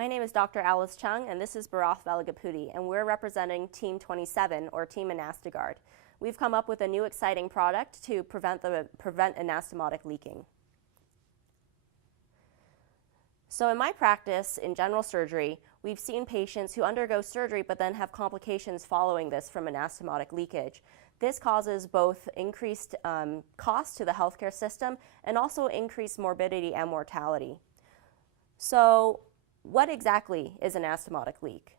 My name is Dr. Alice Chung, and this is Bharath Velagapudi, and we're representing Team 27, or Team Anasta. We've come up with a new exciting product to prevent anastomotic leaking. So in my practice in general surgery, we've seen patients who undergo surgery but then have complications following this from anastomotic leakage. This causes both increased cost to the healthcare system and also increased morbidity and mortality. So what exactly is an anastomotic leak?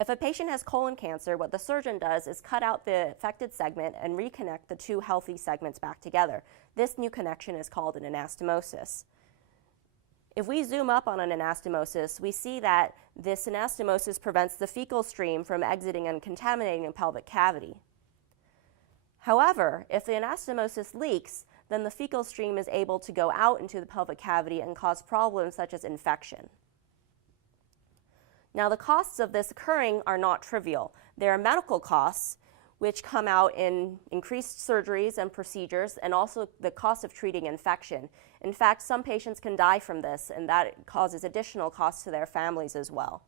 If a patient has colon cancer, what the surgeon does is cut out the affected segment and reconnect the two healthy segments back together. This new connection is called an anastomosis. If we zoom up on an anastomosis, we see that this anastomosis prevents the fecal stream from exiting and contaminating the pelvic cavity. However, if the anastomosis leaks, then the fecal stream is able to go out into the pelvic cavity and cause problems such as infection. Now, the costs of this occurring are not trivial. There are medical costs, which come out in increased surgeries and procedures, and also the cost of treating infection. In fact, some patients can die from this, and that causes additional costs to their families as well.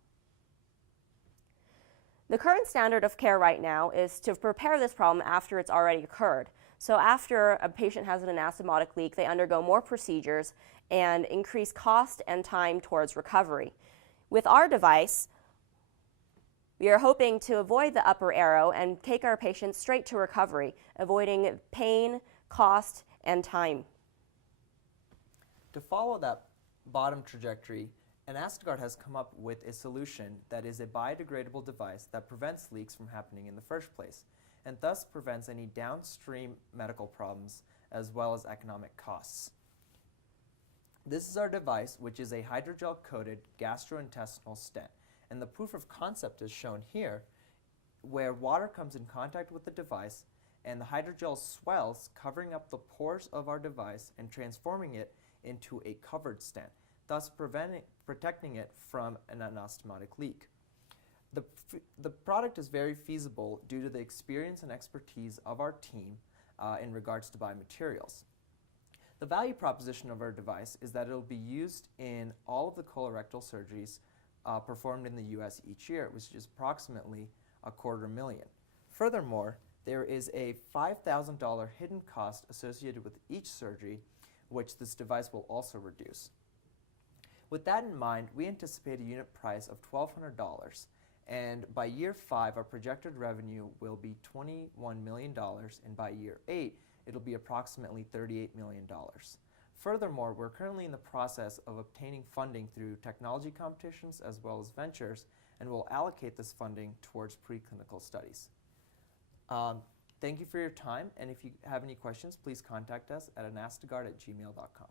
The current standard of care right now is to prepare this problem after it's already occurred. So after a patient has an anastomotic leak, they undergo more procedures and increase cost and time towards recovery. With our device, we are hoping to avoid the upper arrow and take our patients straight to recovery, avoiding pain, cost, and time. To follow that bottom trajectory, Anasta has come up with a solution that is a biodegradable device that prevents leaks from happening in the first place, and thus prevents any downstream medical problems as well as economic costs. This is our device, which is a hydrogel-coated gastrointestinal stent. And the proof of concept is shown here, where water comes in contact with the device and the hydrogel swells, covering up the pores of our device and transforming it into a covered stent, thus protecting it from an anastomotic leak. The product is very feasible due to the experience and expertise of our team in regards to biomaterials. The value proposition of our device is that it will be used in all of the colorectal surgeries performed in the U.S. each year, which is approximately $250,000. Furthermore, there is a $5,000 hidden cost associated with each surgery, which this device will also reduce. With that in mind, we anticipate a unit price of $1,200, and by year 5, our projected revenue will be $21 million, and by year 8, it'll be approximately $38 million. Furthermore, we're currently in the process of obtaining funding through technology competitions as well as ventures, and we'll allocate this funding towards preclinical studies. Thank you for your time, and if you have any questions, please contact us at anastagard@gmail.com.